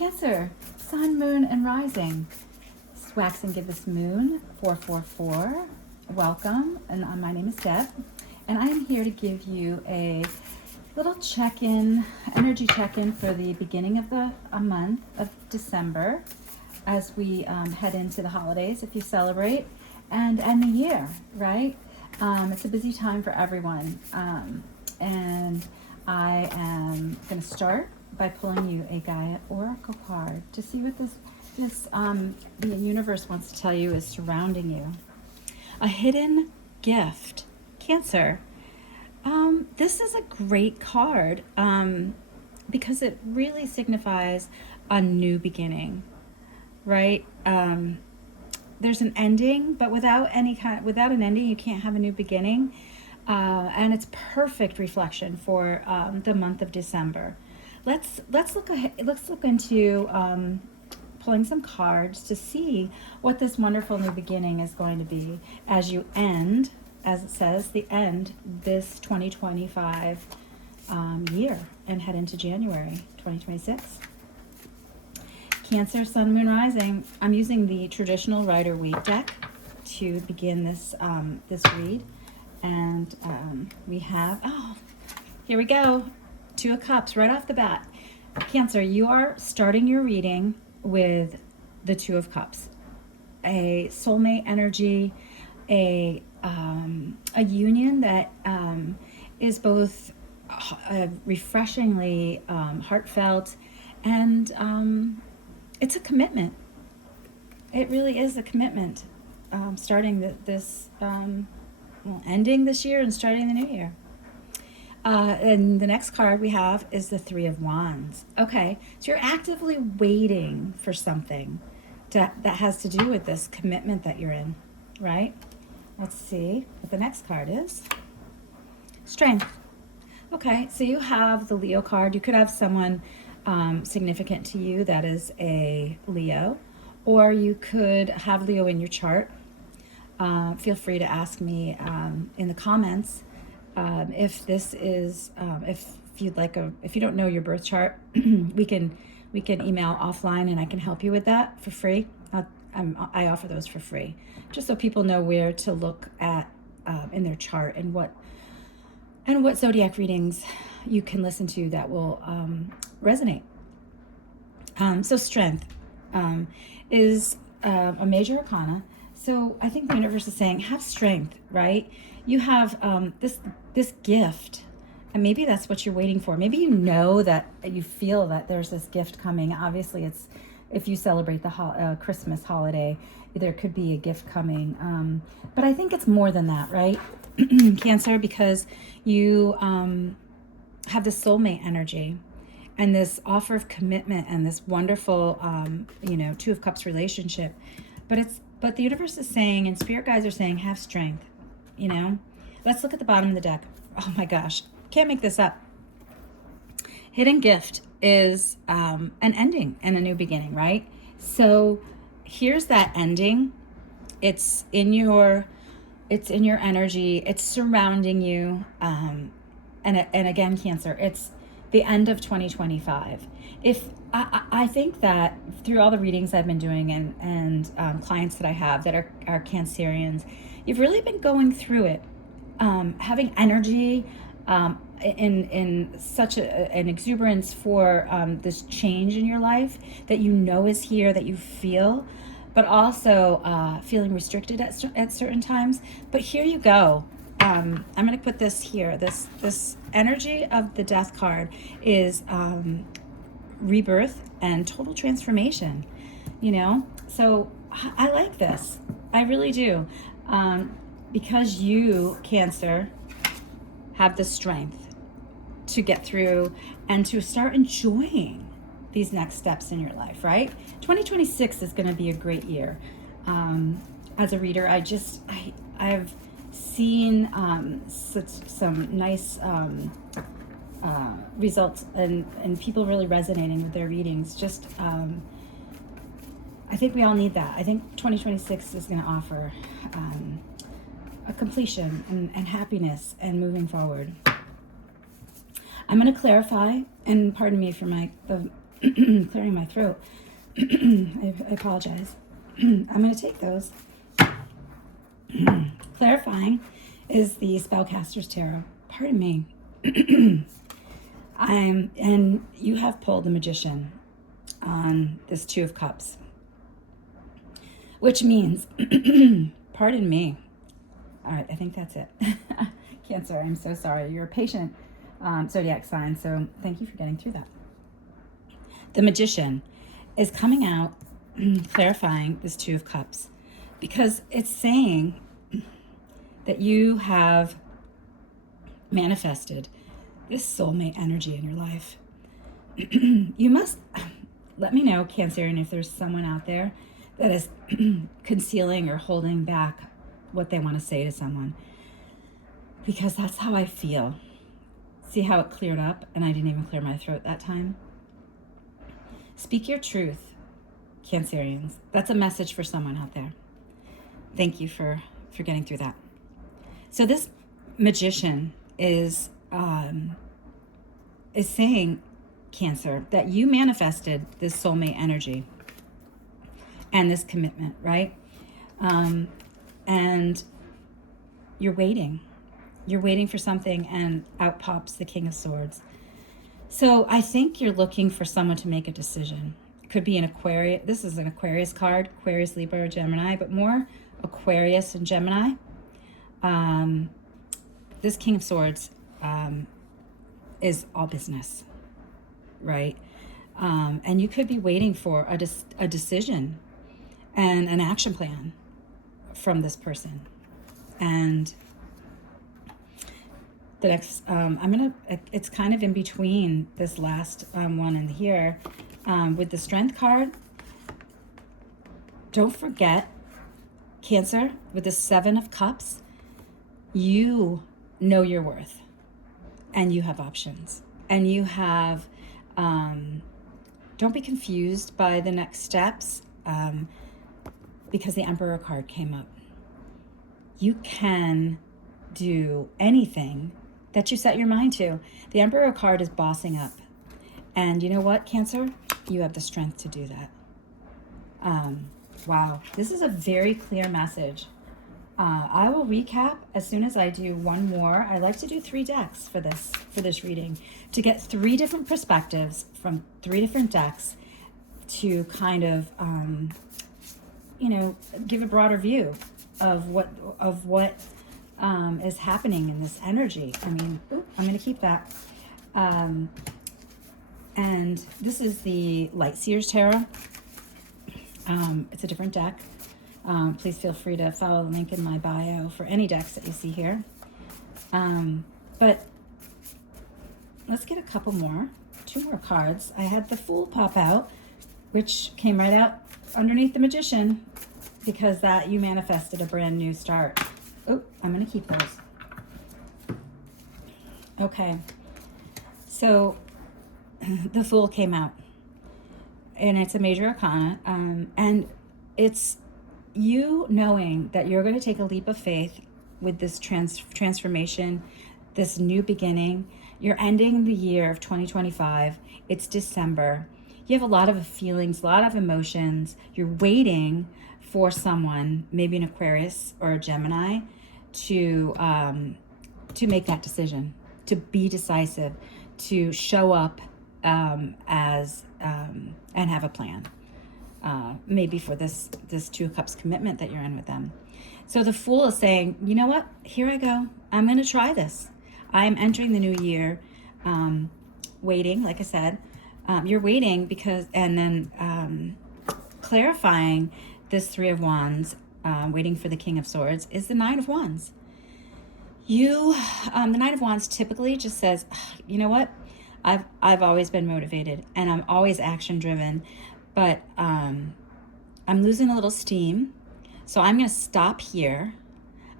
Cancer, Sun, Moon, and Rising. Wax and Gibbous Moon, 444. Welcome, and my name is Deb, and I am here to give you a little check-in, energy check-in for the beginning of the month of December as we head into the holidays, if you celebrate, and the year, right? It's a busy time for everyone, and I am going to start by pulling you a Gaia Oracle card to see what the universe wants to tell you is surrounding you. A hidden gift. Cancer. This is a great card because it really signifies a new beginning, right? There's an ending, but without an ending, you can't have a new beginning. And it's perfect reflection for the month of December. Let's look into pulling some cards to see what this wonderful new beginning is going to be as you end, as it says, the end this 2025 year and head into January 2026. Cancer, Sun, Moon, Rising. I'm using the traditional Rider-Waite deck to begin this read, and we have, here we go. Two of Cups right off the bat. Cancer, you are starting your reading with the Two of Cups, a soulmate energy, a union that is both refreshingly heartfelt, and it's a commitment. It really is a commitment. Starting ending this year and starting the new year. And the next card we have is the Three of Wands. Okay, so you're actively waiting for something that has to do with this commitment that you're in, right? Let's see what the next card is. Strength. Okay, so you have the Leo card. You could have someone significant to you that is a Leo, or you could have Leo in your chart. Feel free to ask me in the comments if this is if you'd like if you don't know your birth chart, we can email offline and I can help you with that for free. I offer those for free, just so people know where to look at in their chart and what zodiac readings you can listen to that will resonate. So strength is a major arcana. So I think the universe is saying, have strength, right? You have this gift, and maybe that's what you're waiting for. Maybe you know that you feel that there's this gift coming. Obviously, it's if you celebrate the Christmas holiday, there could be a gift coming. But I think it's more than that, right? Cancer, because you have this soulmate energy and this offer of commitment and this wonderful, Two of Cups relationship. But the universe is saying, and spirit guides are saying, have strength, Let's look at the bottom of the deck. Oh my gosh, can't make this up. Hidden gift is an ending and a new beginning, right? So here's that ending. It's in your energy. It's surrounding you. And again, Cancer, it's the end of 2025. If I think that through all the readings I've been doing and clients that I have that are Cancerians, you've really been going through it, having energy in such an exuberance for this change in your life that is here, that you feel, but also feeling restricted at certain times. But here you go. I'm going to put this here. This energy of the Death card is rebirth and total transformation, So I like this. I really do. Because you, Cancer, have the strength to get through and to start enjoying these next steps in your life, right? 2026 is going to be a great year. As a reader, I've seen some nice results and people really resonating with their readings. I think we all need that. I think 2026 is going to offer a completion and happiness and moving forward. I'm going to clarify, and pardon me for the clearing my throat. I apologize. I'm going to take those. Clarifying is the Spellcasters Tarot. Pardon me. And you have pulled the Magician on this Two of Cups, which means, pardon me. All right, I think that's it. Cancer, I'm so sorry. You're a patient zodiac sign, so thank you for getting through that. The Magician is coming out, clarifying this Two of Cups, because it's saying that you have manifested this soulmate energy in your life. You must let me know, Cancerian, if there's someone out there that is concealing or holding back what they want to say to someone, because that's how I feel. See how it cleared up and I didn't even clear my throat that time? Speak your truth, Cancerians. That's a message for someone out there. Thank you for getting through that. So this Magician is saying, Cancer, that you manifested this soulmate energy and this commitment, right? And you're waiting. You're waiting for something, and out pops the King of Swords. So I think you're looking for someone to make a decision. It could be an Aquarius. This is an Aquarius card, Aquarius, Libra, or Gemini, but more Aquarius and Gemini. This King of Swords is all business, right? And you could be waiting for a decision and an action plan from this person. And the next, it's kind of in between this last one and here. With the Strength card, don't forget, Cancer, with the Seven of Cups, you know your worth, and you have options, and you have, don't be confused by the next steps, because the Emperor card came up. You can do anything that you set your mind to. The Emperor card is bossing up. And you know what, Cancer? You have the strength to do that. Wow, this is a very clear message. I will recap as soon as I do one more. I like to do 3 decks for this reading, to get 3 different perspectives from 3 different decks, to kind of, give a broader view of what is happening in this energy. I mean, I'm going to keep that. And this is the Lightseer Tarot. It's a different deck. Please feel free to follow the link in my bio for any decks that you see here. But let's get a couple more, 2 more cards. I had the Fool pop out, which came right out underneath the Magician, because that you manifested a brand new start. Oh, I'm going to keep those. Okay. So the Fool came out, and it's a major arcana, and it's you knowing that you're going to take a leap of faith with this transformation, this new beginning. You're ending the year of 2025. It's December. You have a lot of feelings, a lot of emotions. You're waiting for someone, maybe an Aquarius or a Gemini, to make that decision, to be decisive, to show up as and have a plan. Maybe for this Two of Cups commitment that you're in with them. So the Fool is saying, you know what? Here I go. I'm going to try this. I'm entering the new year, waiting, like I said. You're waiting because, and then clarifying this Three of Wands, waiting for the King of Swords, is the Nine of Wands. The Nine of Wands typically just says, you know what? I've always been motivated, and I'm always action driven, but I'm losing a little steam. So I'm going to stop here.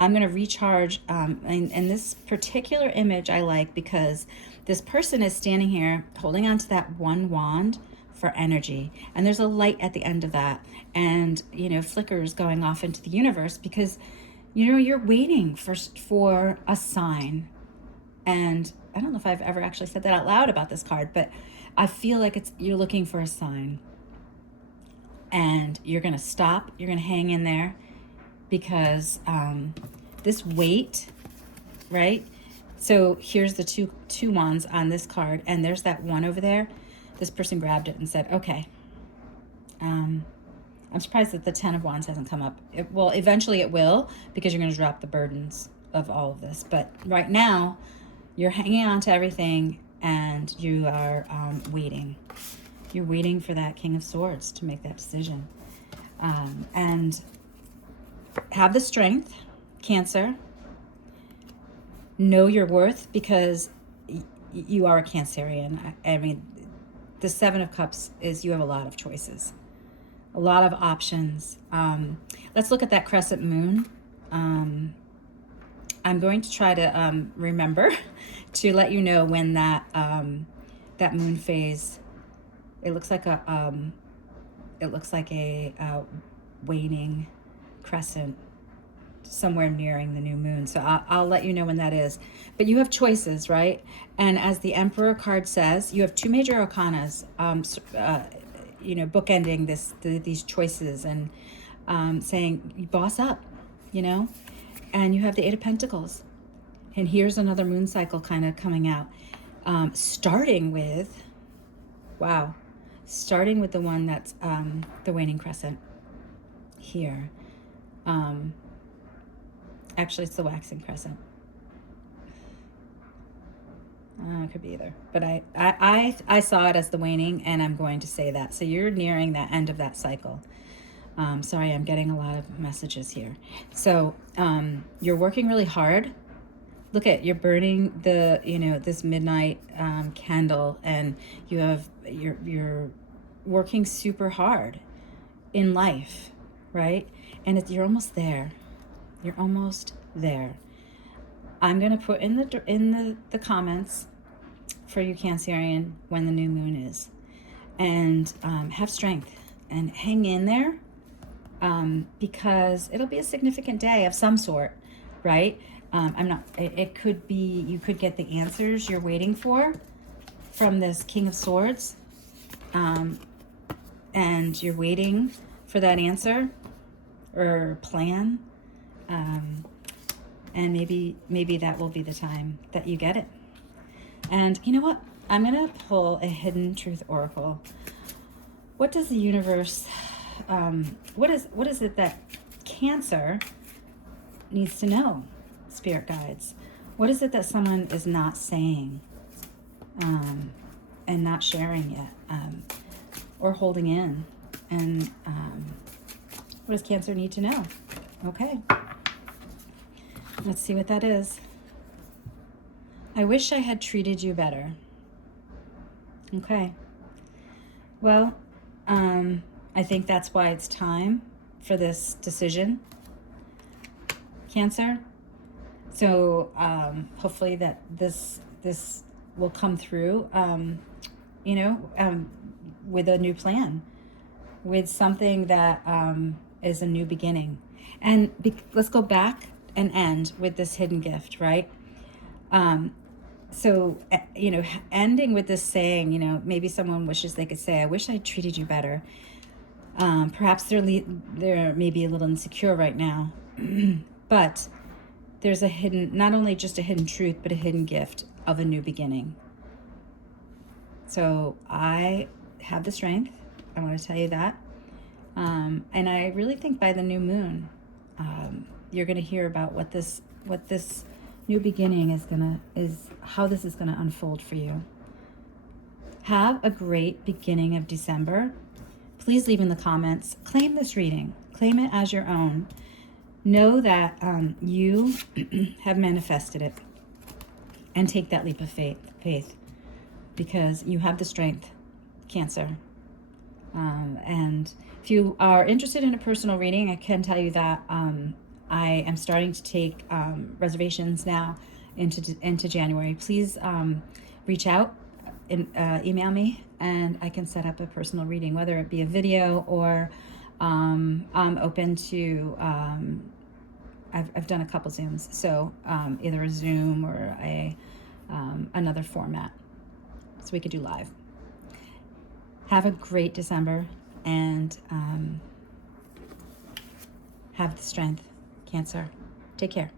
I'm going to recharge. And this particular image I like because this person is standing here holding on to that one wand for energy. And there's a light at the end of that. And, flickers going off into the universe because, you're waiting for a sign. And I don't know if I've ever actually said that out loud about this card, but I feel like you're looking for a sign, and you're going to stop. You're going to hang in there, because this weight, right? So here's the two wands on this card, and there's that one over there. This person grabbed it and said, okay. I'm surprised that the 10 of Wands hasn't come up. Well, eventually it will, because you're going to drop the burdens of all of this. But right now, you're hanging on to everything, and you are waiting. You're waiting for that King of Swords to make that decision. And have the strength, Cancer. Know your worth, because you are a Cancerian. I mean, the 7 of Cups is you have a lot of choices, a lot of options. Let's look at that crescent moon. I'm going to try to remember to let you know when that that moon phase. It looks like a waning crescent somewhere nearing the new moon. So I'll let you know when that is. But you have choices, right? And as the Emperor card says, you have 2 major arcanas, bookending these choices, and saying, boss up, and you have the 8 of Pentacles. And here's another moon cycle kind of coming out, starting with the one that's the waning crescent here. Actually, it's the waxing crescent. It could be either, but I saw it as the waning, and I'm going to say that. So you're nearing that end of that cycle. Sorry, I'm getting a lot of messages here. So you're working really hard. Look at, you're burning the this midnight candle, and you're working super hard in life, right? And you're almost there. You're almost there. I'm going to put in the comments for you, Cancerian, when the new moon is. And have strength and hang in there, because it'll be a significant day of some sort, right? It could be, you could get the answers you're waiting for from this King of Swords. And you're waiting for that answer or plan. And maybe that will be the time that you get it. And you know what? I'm going to pull a Hidden Truth Oracle. What does the universe, what is it that Cancer needs to know, Spirit Guides? What is it that someone is not saying and not sharing yet, or holding in? And what does Cancer need to know? Okay. Let's see what that is. I wish I had treated you better. Okay. Well, I think that's why it's time for this decision, Cancer. So hopefully that this will come through, with a new plan, with something that is a new beginning. And let's go back and end with this hidden gift, right? So, ending with this saying, maybe someone wishes they could say, I wish I treated you better. Perhaps they're maybe a little insecure right now, but there's a hidden, not only just a hidden truth, but a hidden gift of a new beginning. So I have the strength. I want to tell you that. And I really think by the new moon, you're going to hear about what this new beginning is how this is going to unfold for you. Have a great beginning of December. Please leave in the comments. Claim this reading. Claim it as your own. Know that you have manifested it, and take that leap of faith, because you have the strength, Cancer. And if you are interested in a personal reading, I can tell you that I am starting to take reservations now into January. Please reach out and email me, and I can set up a personal reading, whether it be a video or I'm open to, I've done a couple Zooms, so either a Zoom or another format, so we could do live. Have a great December, and have the strength, Cancer. Take care.